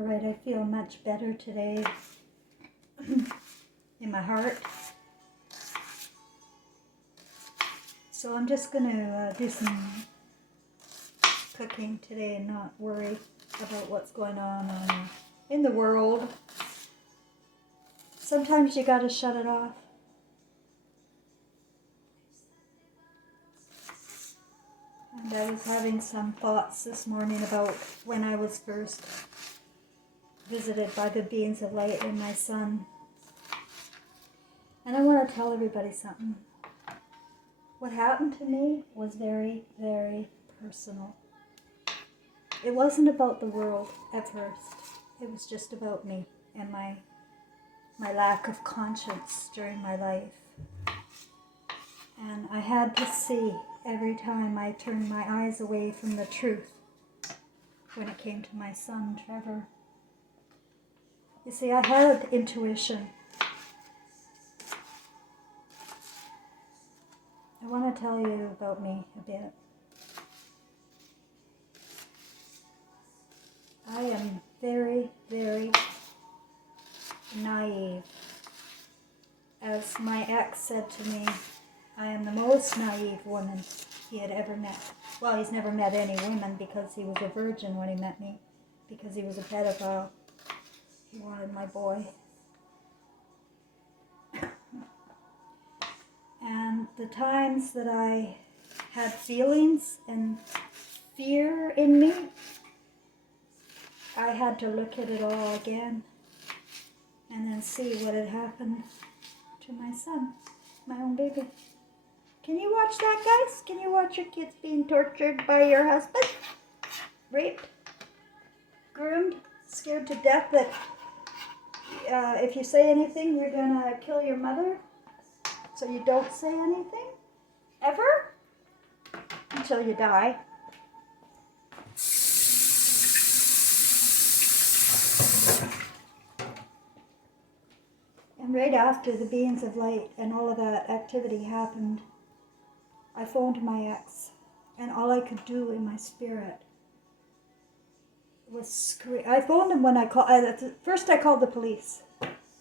All right, I feel much better today in my heart. So I'm just going to do some cooking today and not worry about what's going on in the world. Sometimes you got to shut it off. And I was having some thoughts this morning about when I was first visited by the beings of light and my son. And I want to tell everybody something. What happened to me was very, very personal. It wasn't about the world at first. It was just about me and my lack of conscience during my life. And I had to see every time I turned my eyes away from the truth when it came to my son, Trevor. You see, I had intuition. I want to tell you about me a bit. I am very, very naive. As my ex said to me, I am the most naive woman he had ever met. Well, he's never met any women because he was a virgin when he met me, because he was a pedophile. He wanted my boy. And the times that I had feelings and fear in me, I had to look at it all again and then see what had happened to my son, my own baby. Can you watch that, guys? Can you watch your kids being tortured by your husband? Raped? Groomed? Scared to death that if you say anything, you're going to kill your mother? So you don't say anything? Ever? Until you die. And right after the beings of light and all of that activity happened, I phoned my ex, and all I could do in my spirit was scream. I phoned him when I called. First I called the police.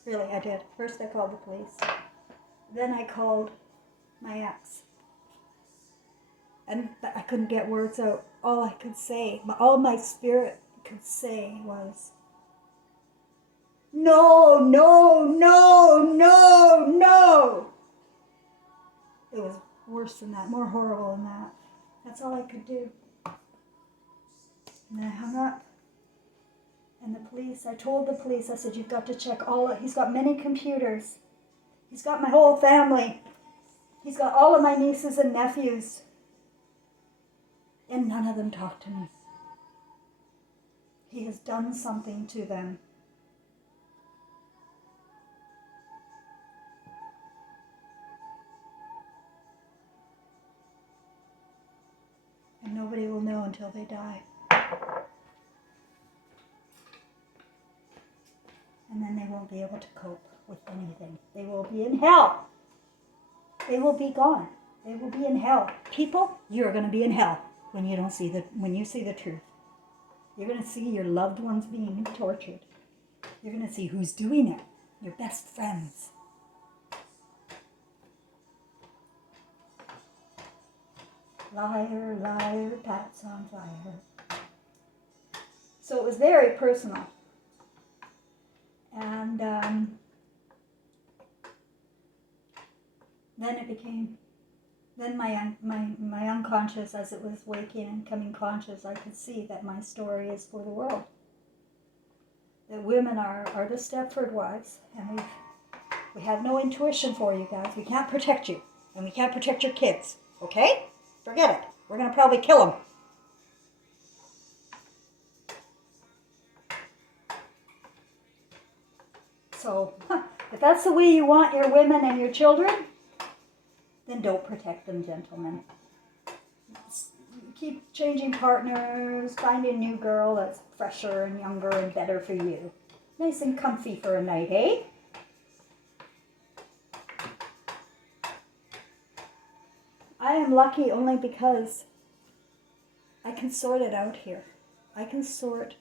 Really, I did. First I called the police. Then I called my ex. And I couldn't get words out. All I could say, all my spirit could say was, no, no, no, no, no. It was worse than that, more horrible than that. That's all I could do. And I hung up. And the police, I told the police, I said, you've got to check he's got many computers. He's got my whole family. He's got all of my nieces and nephews. And none of them talk to me. He has done something to them. And nobody will know until they die. And then they won't be able to cope with anything. They will be in hell. They will be gone. They will be in hell. People, you're going to be in hell when you see the truth. You're going to see your loved ones being tortured. You're going to see who's doing it. Your best friends. Liar, liar, Pat's on fire. So it was very personal. And then it became, then my unconscious, as it was waking and coming conscious, I could see that my story is for the world. That women are the Stepford wives, and we have no intuition for you guys. We can't protect you, and we can't protect your kids, okay? Forget it. We're going to probably kill them. So, if that's the way you want your women and your children, then don't protect them, gentlemen. Keep changing partners, find a new girl that's fresher and younger and better for you. Nice and comfy for a night, eh? I am lucky only because I can sort it out here. I can sort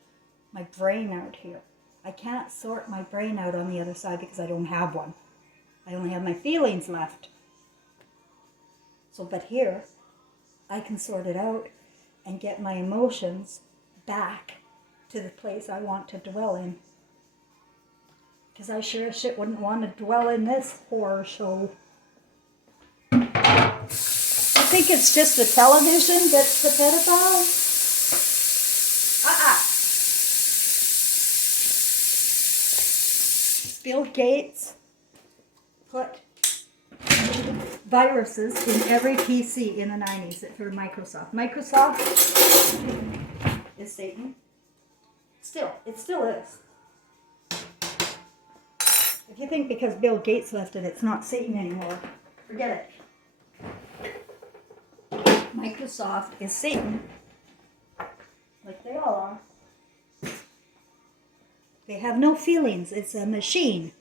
my brain out here. I can't sort my brain out on the other side because I don't have one. I only have my feelings left. So, but here, I can sort it out and get my emotions back to the place I want to dwell in. Because I sure as shit wouldn't want to dwell in this horror show. I think it's just the television that's the pedophile. Bill Gates put viruses in every PC in the 90s for Microsoft. Microsoft is Satan. It still is. If you think because Bill Gates left it, it's not Satan anymore, forget it. Microsoft is Satan, like they all are. They have no feelings. It's a machine.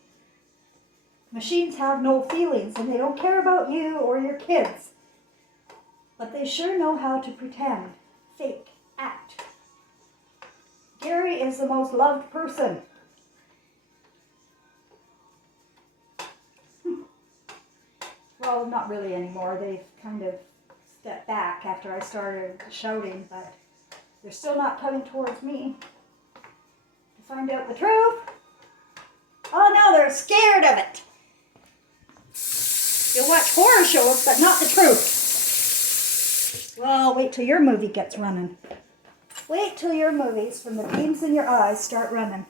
Machines have no feelings, and they don't care about you or your kids. But they sure know how to pretend, fake, act. Gary is the most loved person. Well, not really anymore. They've kind of stepped back after I started shouting, but they're still not coming towards me to find out the truth. Oh no, they're scared of it. You'll watch horror shows, but not the truth. Well, wait till your movie gets running. Wait till your movies from the beams in your eyes start running.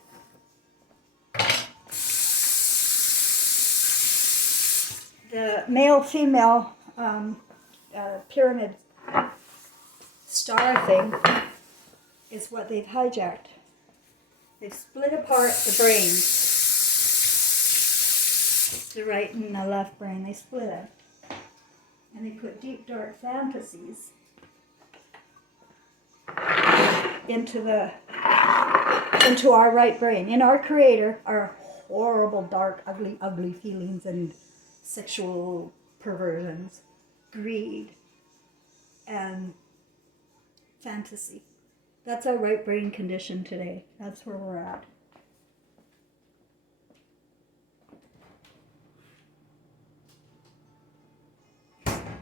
The male-female pyramid star thing is what they've hijacked. They've split apart the brains. The right and the left brain, they split it. And they put deep, dark fantasies into our right brain. In our Creator are horrible, dark, ugly, ugly feelings and sexual perversions, greed, and fantasy. That's our right brain condition today. That's where we're at.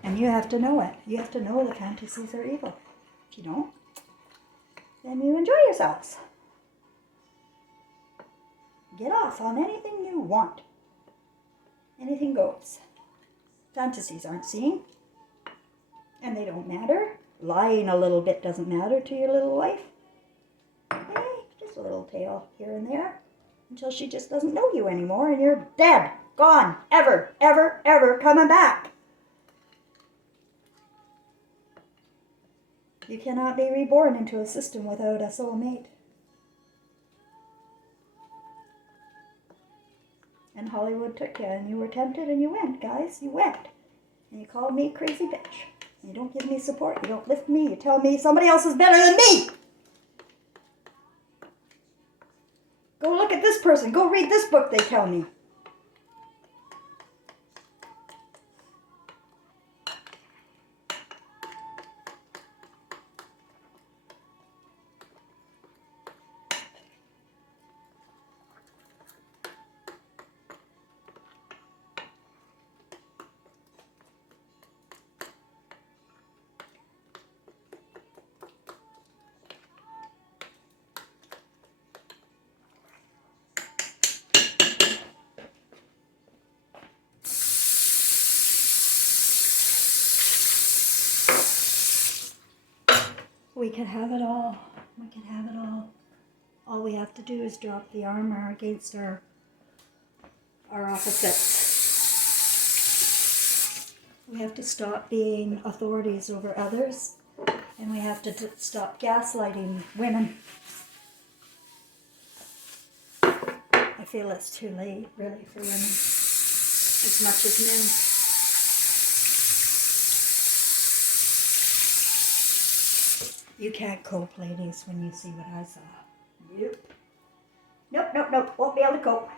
And you have to know it. You have to know the fantasies are evil. If you don't, then you enjoy yourselves. Get off on anything you want. Anything goes. Fantasies aren't seen. And they don't matter. Lying a little bit doesn't matter to your little wife. Hey, just a little tale here and there. Until she just doesn't know you anymore and you're dead. Gone. Ever, ever, ever coming back. You cannot be reborn into a system without a soulmate. And Hollywood took you, and you were tempted, and you went, guys. You went. And you called me a crazy bitch. You don't give me support. You don't lift me. You tell me somebody else is better than me. Go look at this person. Go read this book, they tell me. We can have it all. We can have it all. All we have to do is drop the armor against our opposites. We have to stop being authorities over others, and we have to stop gaslighting women. I feel it's too late, really, for women, as much as men. You can't cope, ladies, when you see what I saw. Nope. Nope, nope, nope. Won't be able to cope.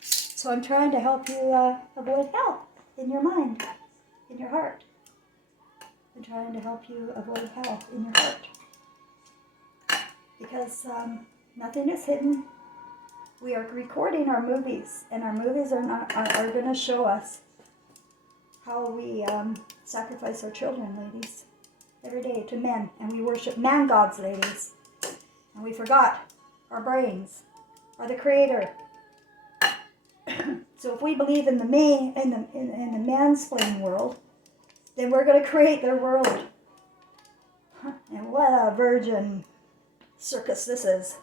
So I'm trying to help you avoid hell. in your mind, in your heart, and trying to help you avoid hell in your heart. Because nothing is hidden. We are recording our movies, and our movies are going to show us how we sacrifice our children, ladies, every day to men, and we worship man gods, ladies, and we forgot our brains are the creator. So if we believe in the mansplaining world, then we're going to create their world. And what a virgin circus this is.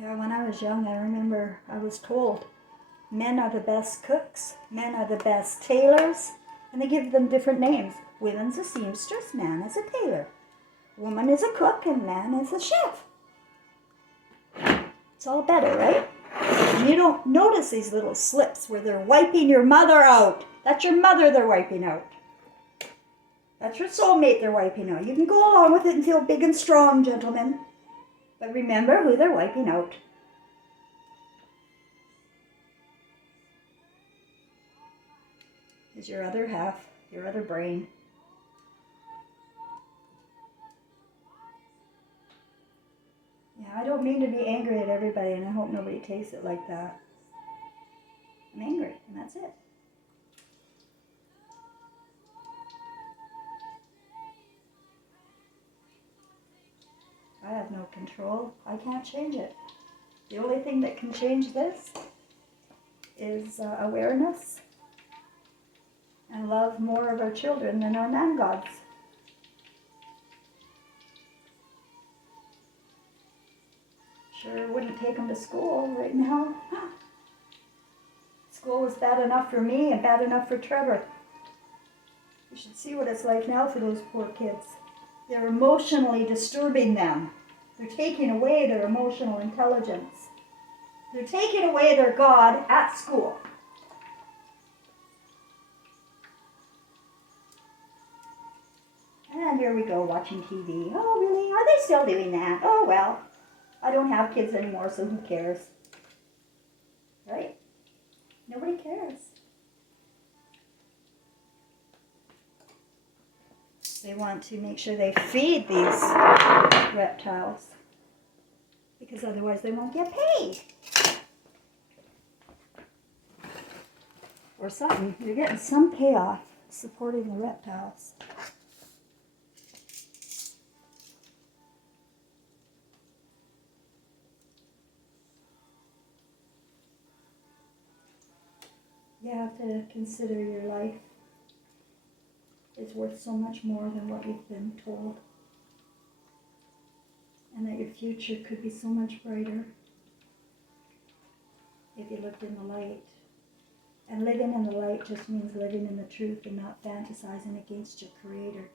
Yeah, when I was young, I remember I was told men are the best cooks, men are the best tailors, and they give them different names. Women's a seamstress, man is a tailor. Woman is a cook, and man is a chef. It's all better, right? And you don't notice these little slips where they're wiping your mother out. That's your mother they're wiping out. That's your soulmate they're wiping out. You can go along with it and feel big and strong, gentlemen. But remember who they're wiping out. Is your other half, your other brain. Yeah, I don't mean to be angry at everybody, and I hope nobody takes it like that. I'm angry, and that's it. I have no control. I can't change it. The only thing that can change this is awareness and love more of our children than our man gods. Sure wouldn't take them to school right now. School was bad enough for me and bad enough for Trevor. You should see what it's like now for those poor kids. They're emotionally disturbing them. They're taking away their emotional intelligence. They're taking away their God at school. And here we go watching TV. Oh, really? Are they still doing that? Oh, well. I don't have kids anymore, so who cares? Right? Nobody cares. They want to make sure they feed these reptiles, because otherwise they won't get paid. Or something. You're getting some payoff supporting the reptiles. You have to consider your life is worth so much more than what you've been told. And that your future could be so much brighter if you looked in the light. And living in the light just means living in the truth and not fantasizing against your Creator.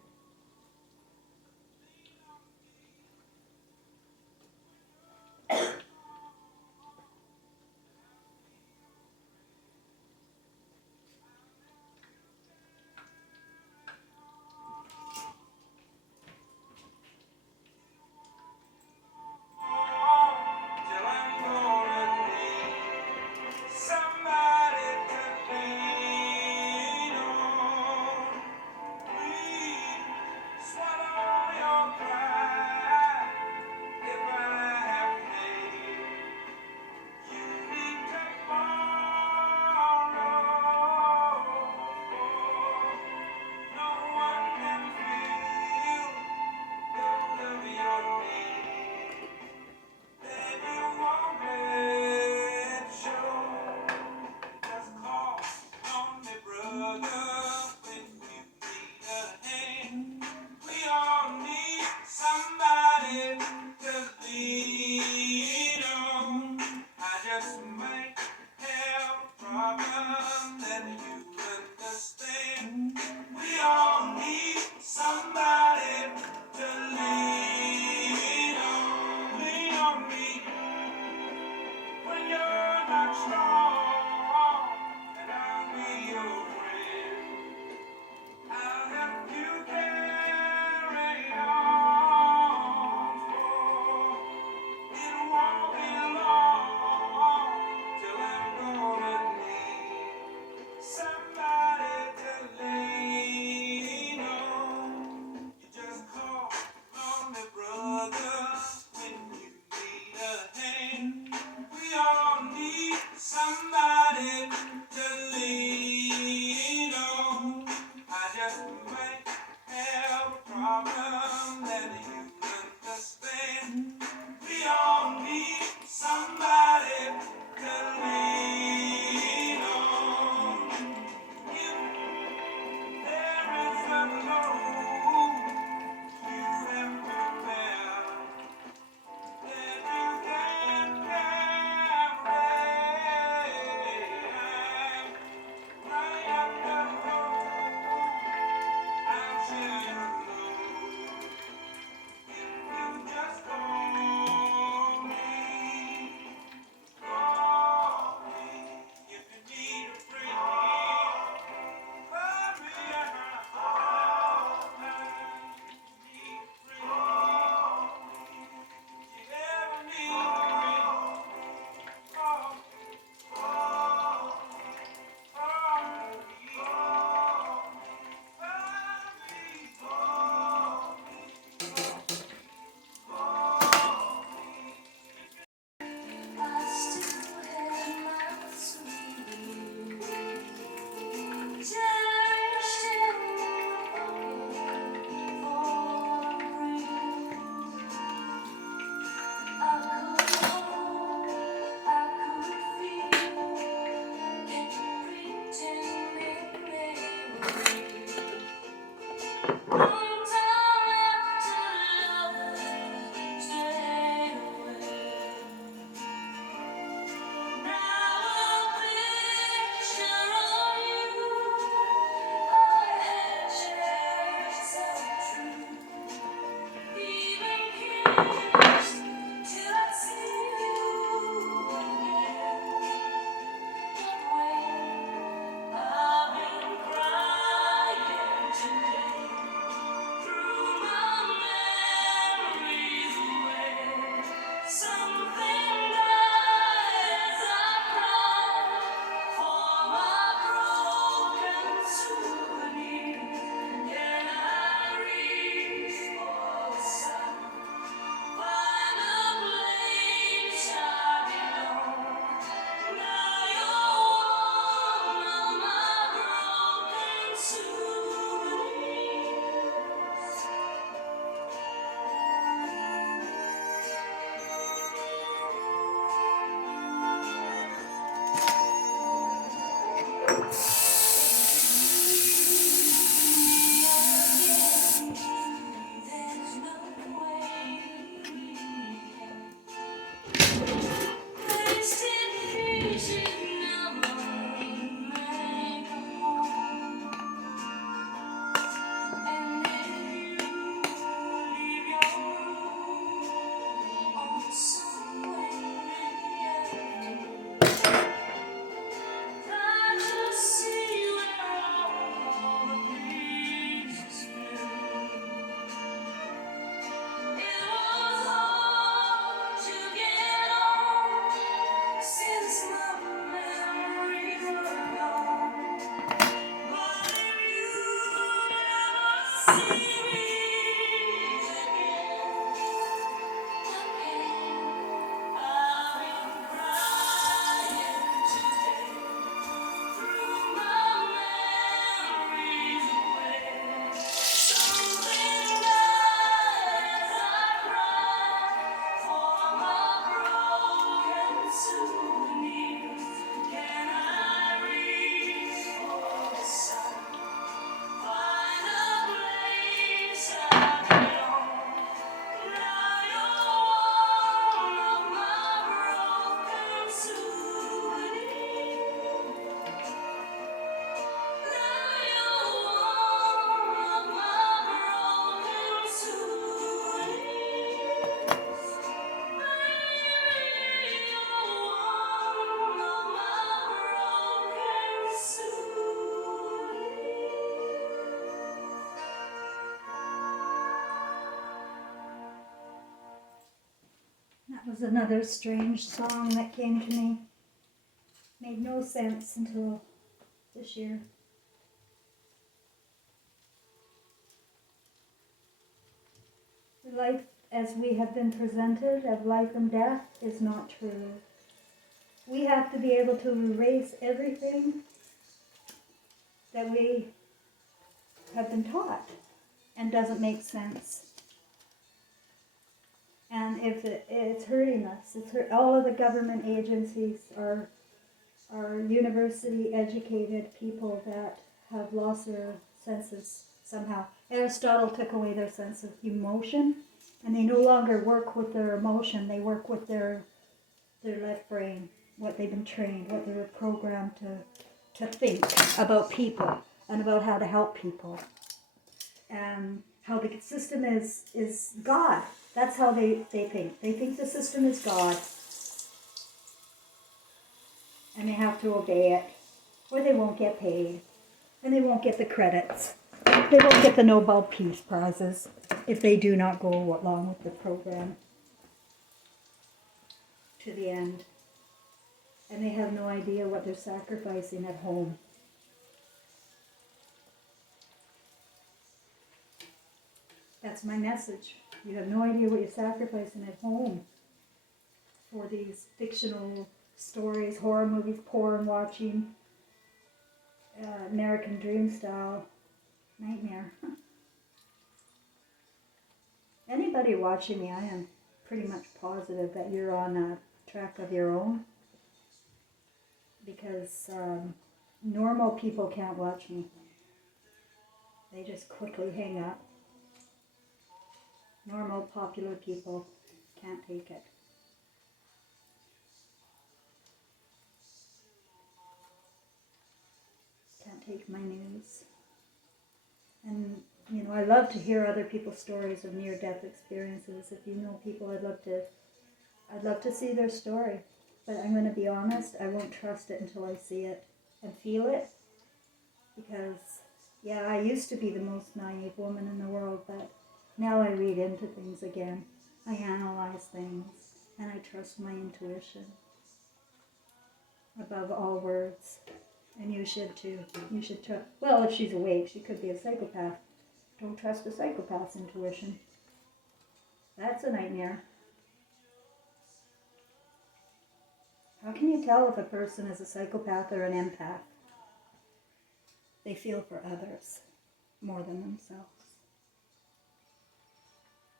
That was another strange song that came to me. Made no sense until this year. Life as we have been presented of life and death is not true. We have to be able to erase everything that we have been taught and doesn't make sense. And if it's hurting us, all of the government agencies are university-educated people that have lost their senses somehow. Aristotle took away their sense of emotion, and they no longer work with their emotion. They work with their left brain, what they've been trained, what they were programmed to think about people and about how to help people. And how the system is God. That's how they think. They think the system is God. And they have to obey it, or they won't get paid, and they won't get the credits. They won't get the Nobel Peace Prizes if they do not go along with the program to the end. And they have no idea what they're sacrificing at home. That's my message. You have no idea what you're sacrificing at home for these fictional stories, horror movies, porn watching, American Dream style nightmare. Anybody watching me, I am pretty much positive that you're on a track of your own, because normal people can't watch me. They just quickly hang up. Normal, popular people can't take it. Can't take my news. And, you know, I love to hear other people's stories of near-death experiences. If you know people, I'd love to see their story. But I'm going to be honest, I won't trust it until I see it and feel it. Because, yeah, I used to be the most naive woman in the world, but now I read into things again. I analyze things, and I trust my intuition above all words. And you should too. You should trust. Well, if she's awake, she could be a psychopath. Don't trust a psychopath's intuition. That's a nightmare. How can you tell if a person is a psychopath or an empath? They feel for others more than themselves.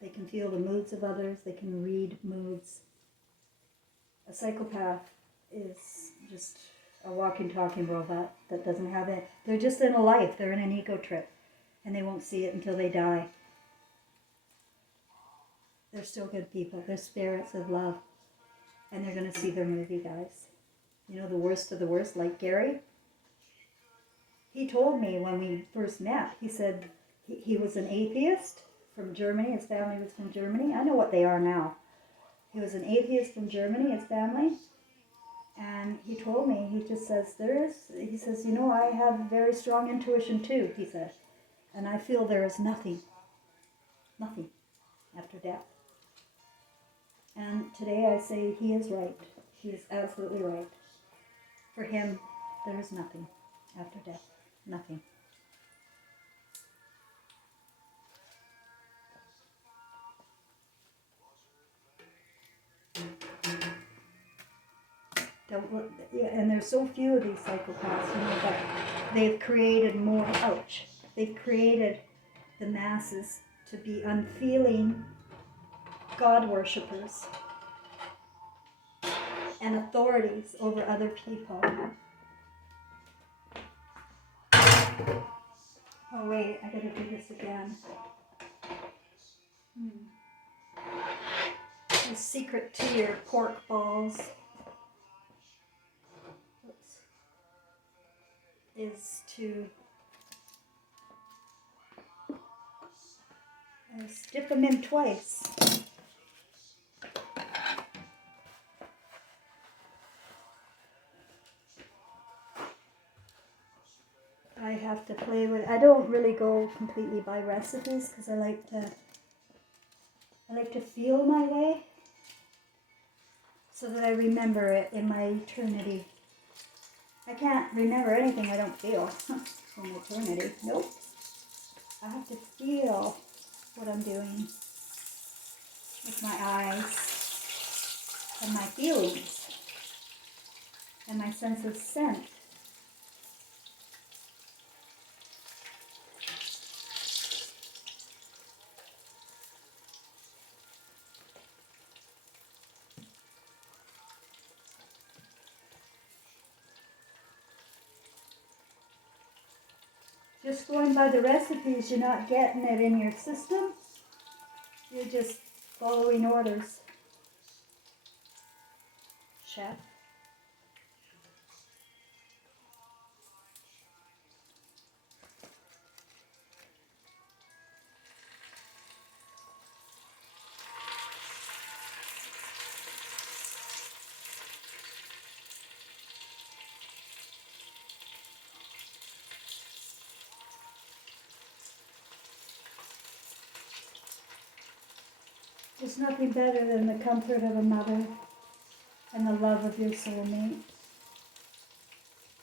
They can feel the moods of others. They can read moods. A psychopath is just a walking, talking robot that doesn't have it. They're just in a life. They're in an ego trip. And they won't see it until they die. They're still good people. They're spirits of love. And they're going to see their movie, guys. You know, the worst of the worst, like Gary. He told me when we first met, he said he was an atheist from Germany. His family was from Germany. I know what they are now. He was an atheist from Germany, his family. And he told me, he just says, he says, you know, I have very strong intuition too, he said. And I feel there is nothing after death. And today I say he is right. He is absolutely right. For him, there is nothing after death. Nothing. And there's so few of these psychopaths, you know, that they've created more, ouch, they've created the masses to be unfeeling God worshippers and authorities over other people. Oh wait, I gotta do this again. The secret to your pork balls is to dip them in twice. I have to play with. I don't really go completely by recipes because I like to feel my way so that I remember it in my eternity. I can't remember anything I don't feel in eternity. Nope. I have to feel what I'm doing with my eyes and my feelings and my sense of scent. Just going by the recipes, you're not getting it in your system. You're just following orders. Chef. There's nothing better than the comfort of a mother and the love of your soulmate.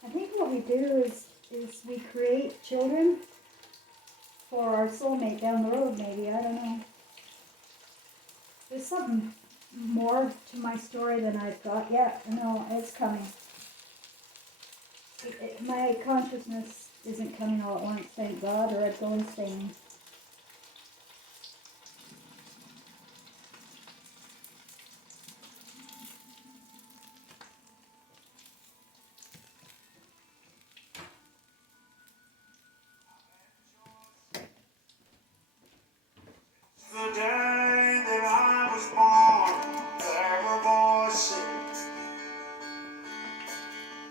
I think what we do is we create children for our soulmate down the road, maybe. I don't know. There's something more to my story than I thought. Yeah, no, it's coming. My consciousness isn't coming all at once, thank God, or I'd go insane. The day that I was born, there were voices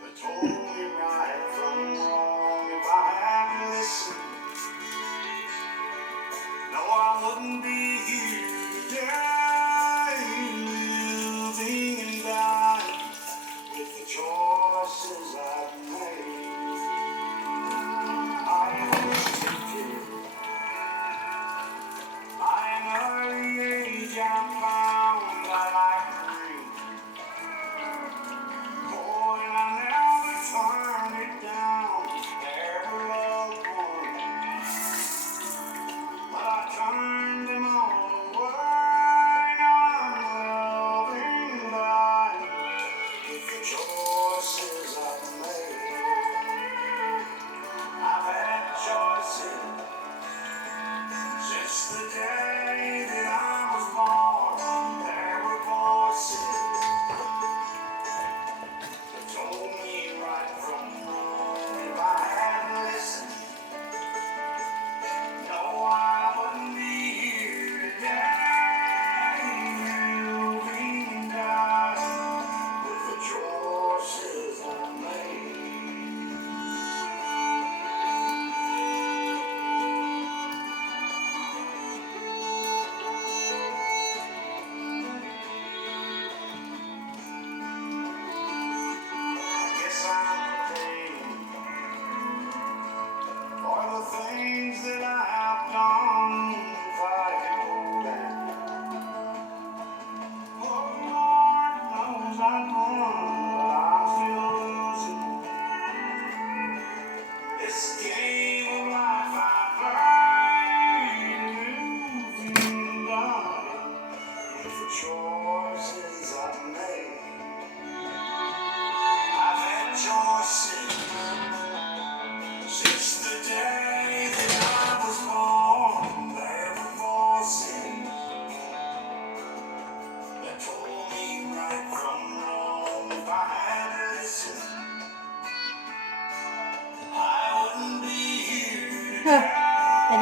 that told me right from wrong if I had listened.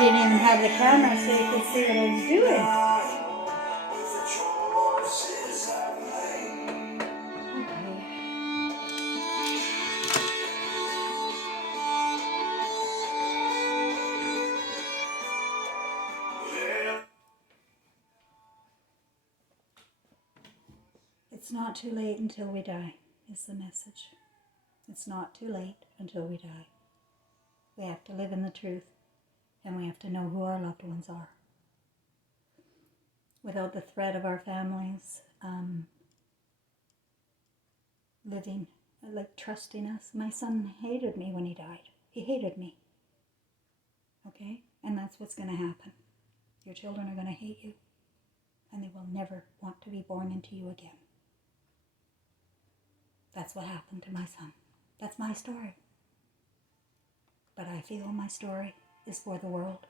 didn't even have the camera so you could see what I was doing. With the choices I've made. Okay. It's not too late until we die, is the message. It's not too late until we die. We have to live in the truth, and we have to know who our loved ones are. Without the threat of our families living, like trusting us. My son hated me when he died. He hated me. Okay? And that's what's going to happen. Your children are going to hate you, and they will never want to be born into you again. That's what happened to my son. That's my story. But I feel my story is for the world.